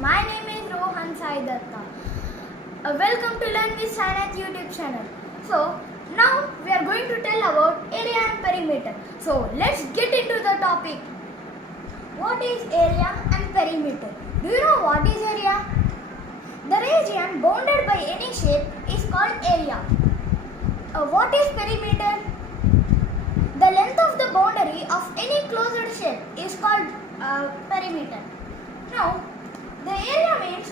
my name is Rohan Sai Datta. Welcome to Learn with Science YouTube channel. So now we are going to tell about area and perimeter. So let's get into the topic. What is area and perimeter? Do you know what is area? The region bounded by any shape is called area. What is perimeter? The length of the boundary of any closed shape is called perimeter. Now, the area means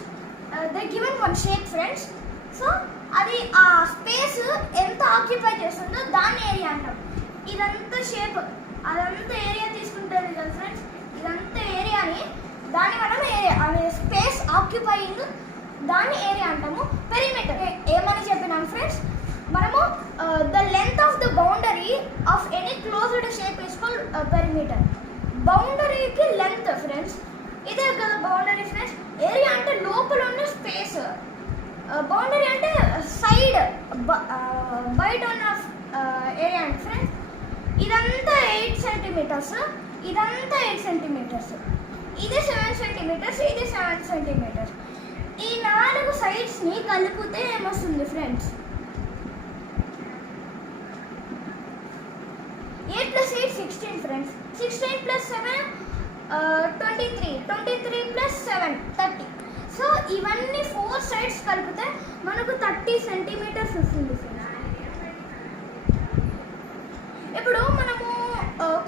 the given one shape, friends. So, అది ఆ space ఎంత occupy చేస్తుందో దాన్ని area అంటాం. ఇదంతా shape అదంతా area తీసుకుంటుంది కదా ఫ్రెండ్స్. ఇదంతా ఏరియాని దాన్ని మనం ఏరియా అదే స్పేస్ ఆక్యుపైయింగ్ దాన్ని ఏరియా అంటాము. పెరిమీటర్ ఏమని చెప్పినాం ఫ్రెండ్స్, మనము the length of the boundary of any closed shape is called perimeter. బౌండరీకి లెంత్ ఫ్రెండ్స్, ఇదే కదా బౌండరీ ఫ్రెండ్స్. ఏరియా అంటే లోపల ఉన్న స్పేస్, బౌండరీ అంటే సైడ్ బయట ఉన్న ఏరియా అంటే ఫ్రెండ్స్. ఇదంతా 8 సెంటీమీటర్స్, ఇదంతా 8 సెంటీమీటర్స్, ఇది 7 సెంటీమీటర్స్, ఇది 7 సెంటీమీటర్స్. ఈ 4 సైడ్స్ని కలిపితే ఏమొస్తుంది ఫ్రెండ్స్? 8 + 8 16 ఫ్రెండ్స్. 16 + 7 23, 23 + 7 30. సో ఇవన్నీ 4 సైడ్స్ కలిపితే మనకు 30 సెంటీమీటర్స్ వస్తుంది ఫ్రెండ్స్. ఇప్పుడు మనము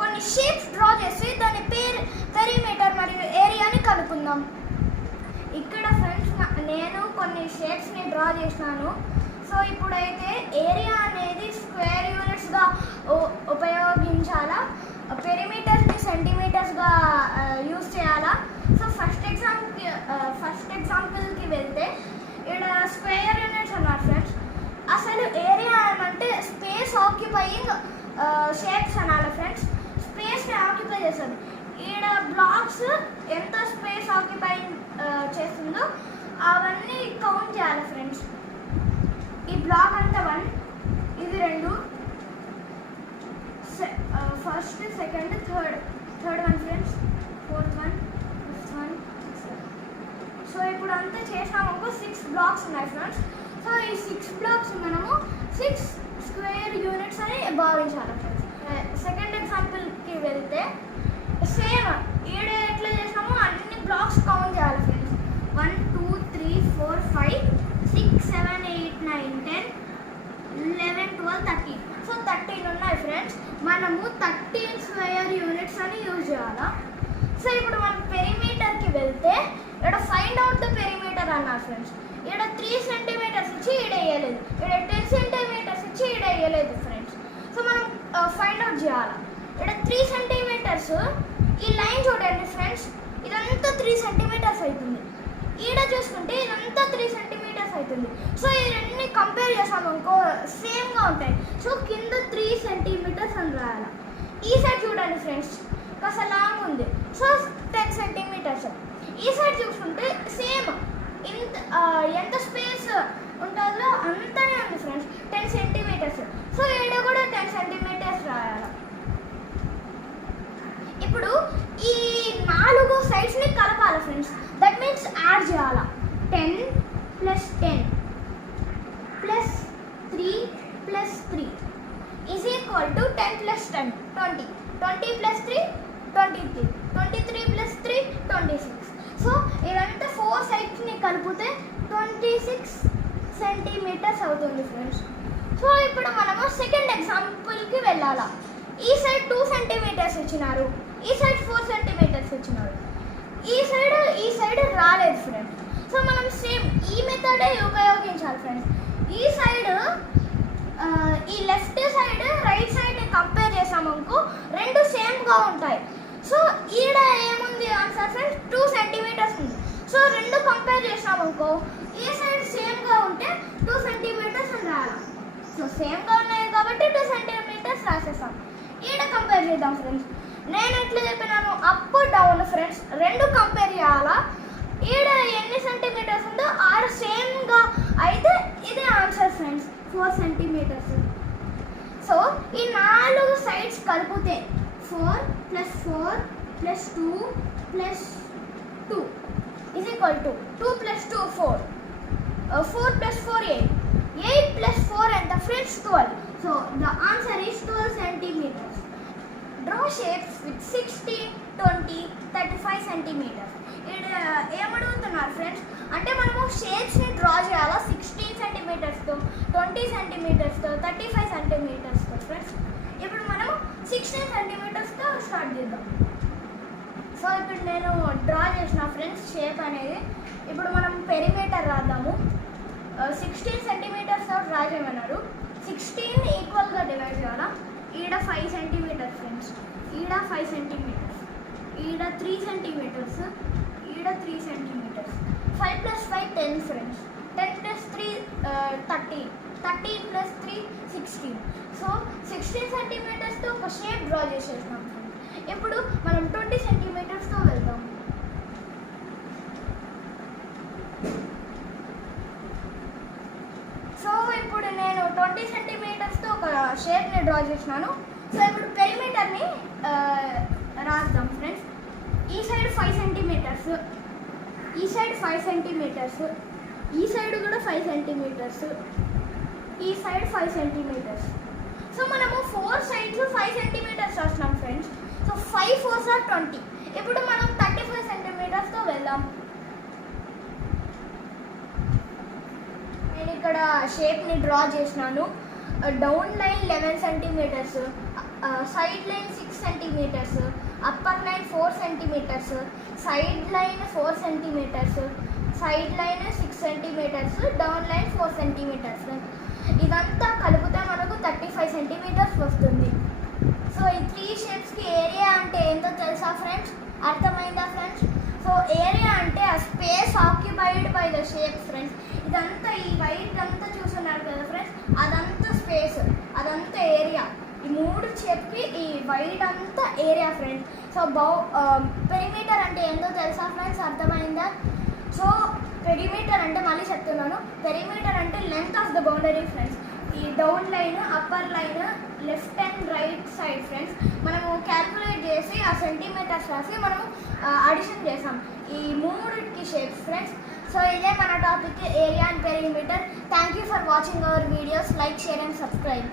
కొన్ని షేప్స్ డ్రా చేసి దాని పెరిమీటర్ మరియు ఏరియాని కనుక్కుందాం. ఇక్కడ ఫ్రెండ్స్ నేను కొన్ని షేప్స్ని డ్రా చేసినాను. సో ఇప్పుడైతే ఏరియా అనేది స్క్వేర్ యూనిట్స్గా ఉపయోగించాలా, పెరిమీటర్ని సెంటీమీటర్స్గా యూజ్ చేయాలా? సో ఫస్ట్ ఎగ్జాంపుల్కి వెళ్తే ఇక్కడ స్క్వేర్ యూనిట్స్ అన్నారు ఫ్రెండ్స్. అసలు ఏరియా ఏమంటే స్పేస్ ఆక్యుపైయింగ్ షేప్స్ అనాలి ఫ్రెండ్స్. స్పేస్ని ఆక్యుపై చేస్తుంది. ఈడ బ్లాక్స్ ఎంత స్పేస్ ఆక్యుపైయింగ్ చేస్తుందో అవన్నీ కౌంట్ చేయాలి ఫ్రెండ్స్. ఈ బ్లాక్ అంతా 1, ఇది 2, first, second, third 1 friends, fourth 1, fifth 1, 6. So ఇప్పుడు అంతా చేసినాము. 6 బ్లాక్స్ ఉన్నాయి ఫ్రెండ్స్. సో ఈ 6 బ్లాక్స్ మనము 6 స్క్వేర్ యూనిట్స్ అని భావించాలి ఫ్రెండ్స్. సెకండ్ ఎగ్జాంపుల్కి వెళ్తే సేమ్ ఈడ ఎట్లా చేసినామో అన్ని బ్లాక్స్ కౌంట్ చేయాలి ఫ్రెండ్స్. 1 2 3 4 5 6 7 8 9 10 11 12 13. సో 13 ఉన్నాయి ఫ్రెండ్స్. మనము 13 స్క్వేర్ యూనిట్స్ అని యూజ్ చేయాలా. సో ఇప్పుడు మనం పెరిమీటర్కి వెళ్తే ఇక్కడ ఫైండ్ అవుట్ ద పెరిమీటర్ అన్నారు ఫ్రెండ్స్. ఇక్కడ 3 సెంటీమీటర్స్ ఇచ్చి ఈడ వేయలేదు, ఇక్కడ 10 సెంటీమీటర్స్ ఇచ్చి ఈడ వేయలేదు ఫ్రెండ్స్. సో మనం ఫైండ్ అవుట్ చేయాలి. ఇక్కడ 3 సెంటీమీటర్స్, ఈ లైన్ చూడండి ఫ్రెండ్స్, ఇదంతా 3 సెంటీమీటర్స్ అవుతుంది. ఈడ చూసుకుంటే ఇదంతా 3 సెంటీమీటర్స్ అవుతుంది. సో ఈ రెండుని కంపేర్ చేసాము అనుకో సేమ్గా ఉంటాయి. సో కింద 3 సెంటీమీటర్స్ అని రాయాలి. ఈ సైడ్ చూడండి ఫ్రెండ్స్, కాస్త లాంగ్ ఉంది. So 10 centimetres. ఈ సైడ్ చూసుకుంటే సేమ్ ఎంత స్పేస్ ఉంటుందో అంతనే ఉంది ఫ్రెండ్స్, 10 సెంటీమీటర్స్. సో ఈడ కూడా 10 సెంటీమీటర్స్ రాయాలి. ఇప్పుడు ఈ 4 సైడ్స్ని కలపాలి ఫ్రెండ్స్. దట్ మీన్స్ యాడ్ చేయాలా. 10 + 10 + 3 + 3 ఈజ్ ఈక్వల్ టు 10 + 10 20, 20 + 3 23, 23 + 3 26. సో ఇదంతా 4 సైడ్స్ని కలిపితే 26 సెంటీమీటర్స్ అవుతుంది ఫ్రెండ్స్. సో ఇప్పుడు మనము సెకండ్ ఎగ్జాంపుల్కి వెళ్ళాలా. ఈ సైడ్ 2 సెంటీమీటర్స్ ఇచ్చినారు, ఈ సైడ్ 4 సెంటీమీటర్స్ ఇచ్చినారు. ఈ సైడ్ రాలేదు ఫ్రెండ్స్. సో మనం సేమ్ ఈ మెథడే ఉపయోగించాలి ఫ్రెండ్స్. ఈ సైడ్ ఈ లెఫ్ట్ సైడ్ రైట్ సైడ్ని కంపేర్ చేసామనుకో 2 సేమ్గా ఉంటాయి. సో ఈడ ఏముంది ఆన్సర్ ఫ్రెండ్స్? 2 సెంటీమీటర్స్ ఉంది. సో 2 కంపేర్ చేసామనుకో ఈ సైడ్ సేమ్గా ఉంటే 2 సెంటీమీటర్స్ అని రాయాలి. సో సేమ్గా ఉన్నాయి కాబట్టి 2 సెంటీమీటర్స్ రాసేసాం. ఈడ కంపేర్ చేద్దాం ఫ్రెండ్స్. నేను ఎట్లా చెప్పినాను, అప్ డౌన్ ఫ్రెండ్స్ 2 కంపేర్ చేయాలా. ఈడ ఎన్ని సెంటీమీటర్స్ ఉందో ఆడ సేమ్గా అయితే ఇదే ఆన్సర్ ఫ్రెండ్స్, 4 సెంటీమీటర్స్. సో ఈ 4 సైడ్స్ కలిపితే 4 + 4 + 2 + 2 is equal to 2 plus 2 4, 4 plus 4 8, 8 plus 4 and the friends 12. So the answer is 12 centimeters. Draw shapes with 16, 20, 35 centimeters. ఏమడుగుతున్నారు friends అంటే మనము షేప్స్ని డ్రా చేయాలా 16 సెంటీమీటర్స్తో, 20 సెంటీమీటర్స్తో, 35 సెంటీమీటర్స్తో ఫ్రెండ్స్. ఇప్పుడు మనం 16 సెంటీమీటర్స్తో స్టార్ట్ చేద్దాం. సో ఇప్పుడు నేను డ్రా చేసిన ఫ్రెండ్స్ షేప్ అనేది. ఇప్పుడు మనం పెరిమీటర్ రాద్దాము. 16 సెంటీమీటర్స్తో డ్రా చేయమన్నారు. 16 ఈక్వల్గా డివైడ్ చేయాలా. ఈడ 5 సెంటీమీటర్స్ ఫ్రెండ్స్, ఈడ 5 సెంటీమీటర్స్, ఈడ 3 సెంటీమీటర్స్, ఈడ 3 centimetres. 5 plus 5 10 friends. 10 plus 3 13, 13 plus 3 16. So 16 సెంటీమీటర్స్తో ఒక షేప్ డ్రా చేసేసినాం ఫ్రెండ్స్. ఇప్పుడు మనం 20 సెంటీమీటర్స్తో వెళ్దాం. సో ఇప్పుడు నేను 20 సెంటీమీటర్స్తో ఒక షేప్ని డ్రా చేసినాను. సో ఇప్పుడు పెరిమీటర్ని రాద్దాం ఫ్రెండ్స్. ఈ సైడ్ 5 సెంటీమీటర్స్, ఈ సైడ్ 5 సెంటీమీటర్స్, ఈ సైడ్ కూడా 5 సెంటీమీటర్స్, ఈ సైడ్ 5 సెంటీమీటర్స్. సో మనము 4 సైడ్స్ 5 సెంటీమీటర్స్ రాసినాం ఫ్రెండ్స్. So 5 4s are 20. ఇప్పుడు మనం 35 సెంటీమీటర్స్తో వెళ్దాం. నేను ఇక్కడ షేప్ని డ్రా చేసినాను. Down line 11 centimetres, side line 6 centimetres, upper line 4 centimetres, side line 4 centimetres, side line 6 centimetres, down line 4 centimetres. ఇదంతా కలిపితే మనకు 35 సెంటీమీటర్స్ వస్తుంది. సో ఈ 3 షేప్స్కి ఏరియా అంటే ఏంటో తెలుసా ఫ్రెండ్స్? అర్థమైందా ఫ్రెండ్స్? సో ఏరియా అంటే ఆ space occupied by the shape friends. ఇదంతా ఈ వైట్ అంతా చూస్తున్నారు కదా ఫ్రెండ్స్, అదంతా స్పేస్, అదంతా ఏరియా. ఈ 3 షేప్కి ఈ వైట్ అంతా ఏరియా ఫ్రెండ్స్. సో పెరిమీటర్ అంటే ఏంటో తెలుసా ఫ్రెండ్స్? అర్థమైందా? సో పెరిమీటర్ అంటే మళ్ళీ చెప్తున్నాను, పెరిమీటర్ అంటే length of the boundary friends. ఈ down line, upper line, left and right side friends మనము క్యాల్కులేట్ చేసి ఆ సెంటీమీటర్స్ రాసి మనము అడిషన్ చేసాం ఈ 3కి షేప్స్ ఫ్రెండ్స్. సో ఇదే మన topic, area and perimeter. Thank you for watching our videos. Like, share and subscribe.